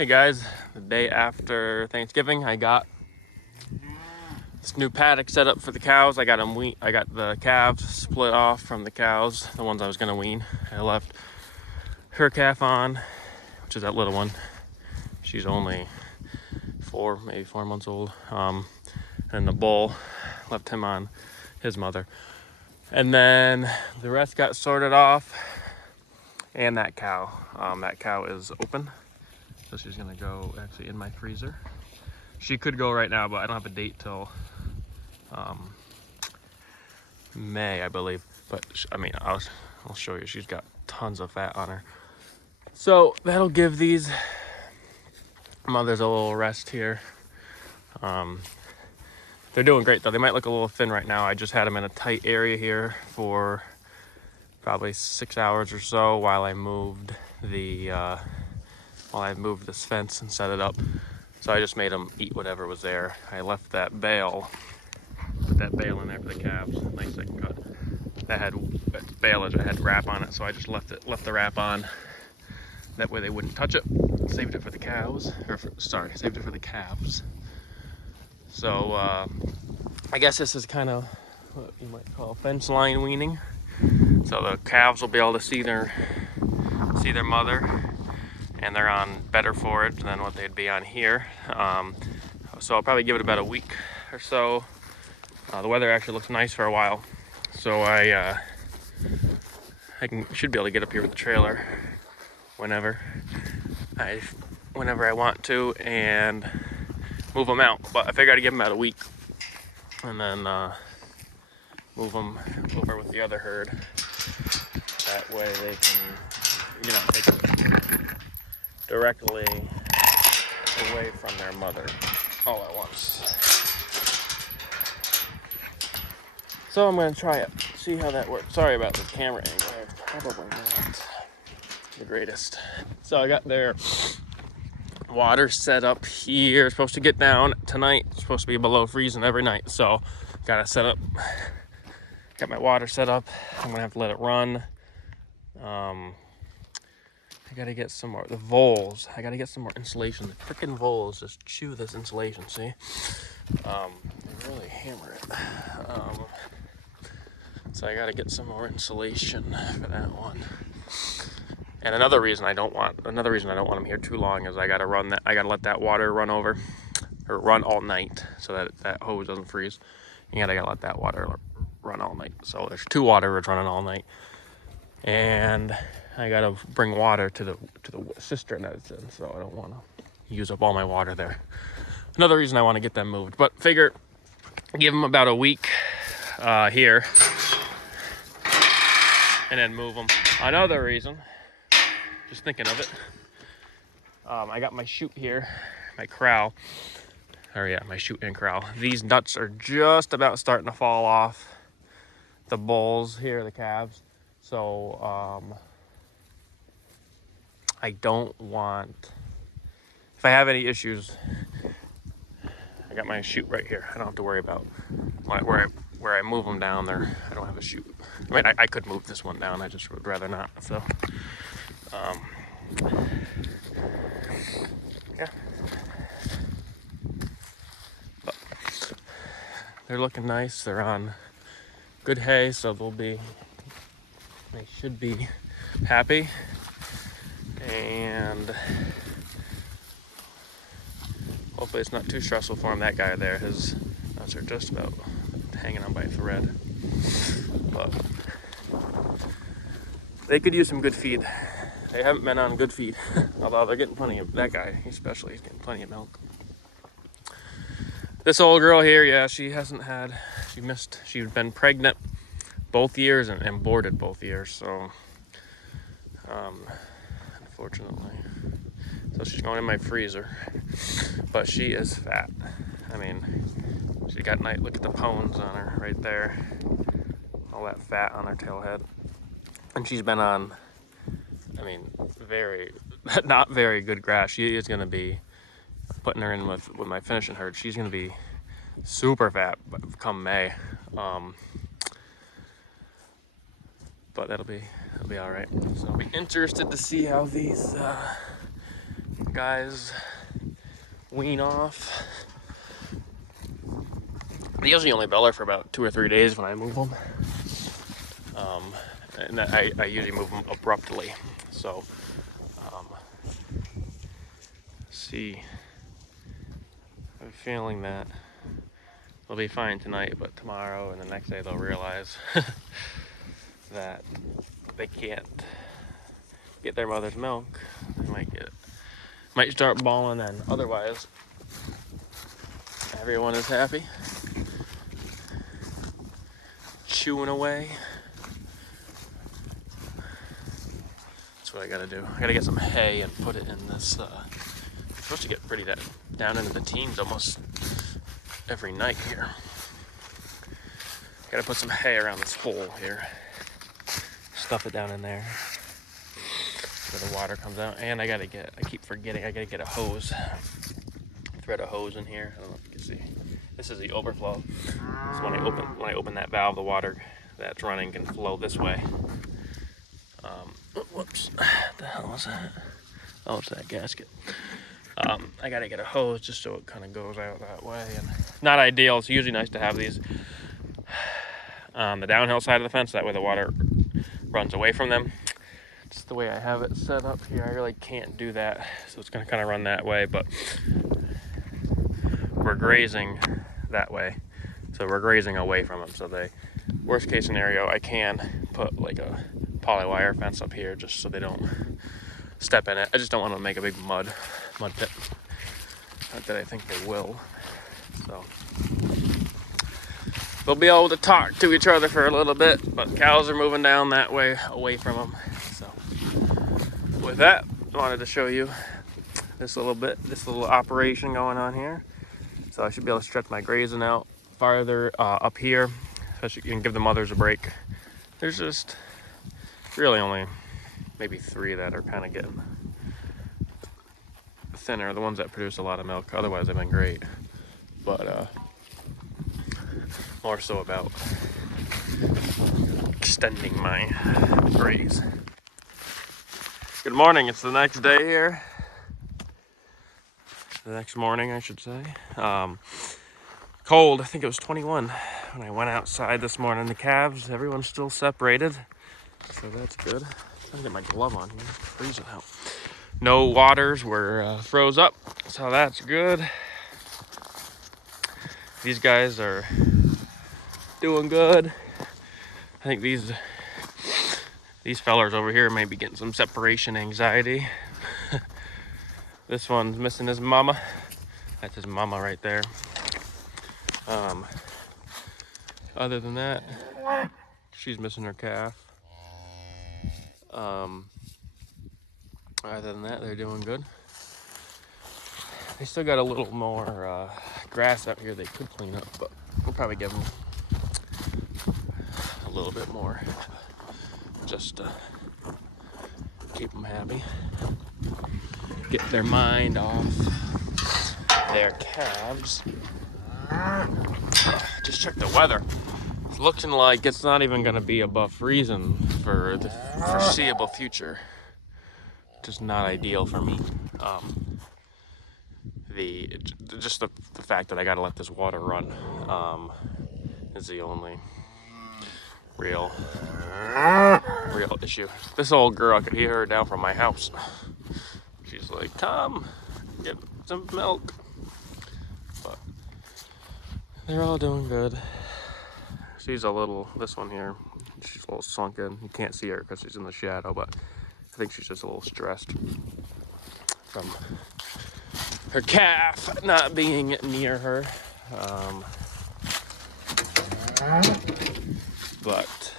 Hey guys, the day after Thanksgiving, I got this new paddock set up for the cows. I got the calves split off from the cows, the ones I was gonna wean. I left her calf on, which is that little one. She's only maybe 4 months old. And the bull, left him on his mother. And then the rest got sorted off, and that cow. That cow is open. So she's gonna go actually in my freezer. She could go right now, but I don't have a date till May, I believe. But I mean, I'll show you. She's got tons of fat on her. So that'll give these mothers a little rest here. They're doing great though. They might look a little thin right now. I just had them in a tight area here for probably 6 hours or so while I moved this fence and set it up. So I just made them eat whatever was there. I left that bale, put that bale in there for the calves, nice thick cut. That baleage, I had wrap on it, so I just left the wrap on. That way they wouldn't touch it. Saved it for the cows, saved it for the calves. So I guess this is kind of what you might call fence line weaning. So the calves will be able to see their mother, and they're on better forage than what they'd be on here. So I'll probably give it about a week or so. The weather actually looks nice for a while, so I should be able to get up here with the trailer whenever I want to and move them out. But I figured I'd give them about a week and then move them over with the other herd. That way they can, take them directly away from their mother all at once. So I'm going to try it, see how that works. Sorry about the camera angle, it's probably not the greatest. So I got their water set up here. It's supposed to get down tonight. It's supposed to be below freezing every night. So got my water set up. I'm going to have to let it run. I gotta get some more, the voles, I gotta get some more insulation. The frickin' voles just chew this insulation, see? They really hammer it. So I gotta get some more insulation for that one. And another reason I don't want them here too long is I gotta let that water run all night so that hose doesn't freeze. And I gotta let that water run all night. So there's 2 water rods running all night. And I gotta bring water to the cistern that it's in, so I don't want to use up all my water there. Another reason I want to get them moved, but figure give them about a week here, and then move them. Another reason, just thinking of it, I got my chute here, my corral, my chute and corral. These nuts are just about starting to fall off the bulls here, the calves. So I don't want, if I have any issues, I got my chute right here. I don't have to worry about where I move them down there. I don't have a chute. I mean, I could move this one down. I just would rather not. So, yeah. But they're looking nice. They're on good hay, so they should be happy. And hopefully it's not too stressful for him. That guy there, his nuts are just about hanging on by a thread. But they could use some good feed. They haven't been on good feed, although they're getting plenty of, that guy especially, he's getting plenty of milk. This old girl here, yeah, she'd been pregnant both years and aborted both years, so unfortunately. So she's going in my freezer, but she is fat. I mean, she got look at the pones on her right there, all that fat on her tail head. And she's been on, not very good grass. She is gonna be, putting her in with my finishing herd, she's gonna be super fat come May. But that'll be all right. So I'll be interested to see how these guys wean off. They usually only bellow for about 2 or 3 days when I move them. And I usually move them abruptly. So, see, I'm feeling that they'll be fine tonight, but tomorrow and the next day they'll realize that they can't get their mother's milk. They might start bawling then. Otherwise, everyone is happy, chewing away. That's what I gotta do. I gotta get some hay and put it in this. It's supposed to get pretty down into the teens almost every night here. Gotta put some hay around this hole here. Stuff it down in there where the water comes out. And I keep forgetting, I gotta get a hose. Thread a hose in here. I don't know if you can see. This is the overflow. So when I open that valve, the water that's running can flow this way. Whoops. What the hell was that? Oh, it's that gasket. I gotta get a hose just so it kind of goes out that way. And not ideal. It's usually nice to have these on the downhill side of the fence. That way the water runs away from them. Just the way I have it set up here, I really can't do that. So it's gonna kind of run that way, but we're grazing that way. So we're grazing away from them. So worst case scenario, I can put like a poly wire fence up here just so they don't step in it. I just don't want to make a big mud pit. Not that I think they will. So they'll be able to talk to each other for a little bit, but cows are moving down that way away from them. So with that, I wanted to show you this little operation going on here. So I should be able to stretch my grazing out farther up here, especially you can give the mothers a break. There's just really only maybe 3 that are kind of getting thinner, the ones that produce a lot of milk. Otherwise they've been great, but more so about extending my graze. Good morning, it's the next day here. The next morning, I should say. Cold, I think it was 21 when I went outside this morning. The calves, everyone's still separated, so that's good. I'm gonna get my glove on here, it's freezing out. No waters were froze up, so that's good. These guys are doing good. I think these fellers over here may be getting some separation anxiety. This one's missing his mama. That's his mama right there. Other than that, she's missing her calf. Other than that, they're doing good. They still got a little more grass up here they could clean up, but we'll probably give them a little bit more just to keep them happy. Get their mind off their calves. Just check the weather. It's looking like it's not even going to be above freezing for the foreseeable future. Just not ideal for me. Just the fact that I got to let this water run is the only real issue. This old girl, I could hear her down from my house. She's like, "Come, get some milk." But they're all doing good. She's this one here, she's a little sunken. You can't see her because she's in the shadow, but I think she's just a little stressed from her calf not being near her. But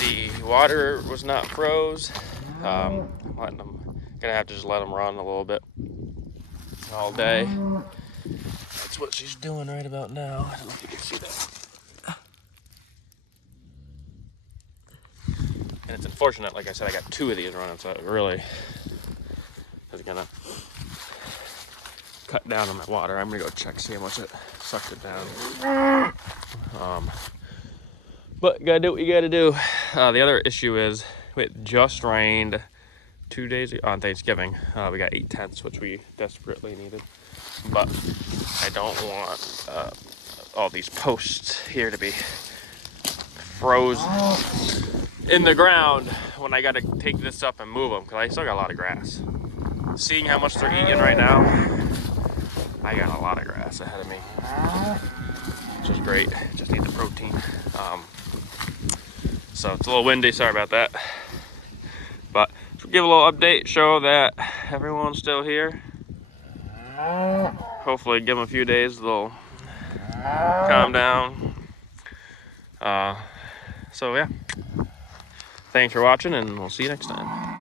the water was not froze. Gonna have to just let them run a little bit all day. That's what she's doing right about now. I don't know if you can see that. And it's unfortunate, like I said, I got 2 of these running, so it really is gonna cut down on my water. I'm gonna go check, see how much it sucked it down. But you gotta do what you gotta do. The other issue is it just rained 2 days on Thanksgiving. We got 8 tents, which we desperately needed. But I don't want all these posts here to be frozen in the ground when I gotta take this up and move them, because I still got a lot of grass. Seeing how much they're eating right now, I got a lot of grass ahead of me, which is great. Just need the protein. So it's a little windy, sorry about that. But give a little update, show that everyone's still here. Hopefully give them a few days, they'll calm down. So yeah, thanks for watching, and we'll see you next time.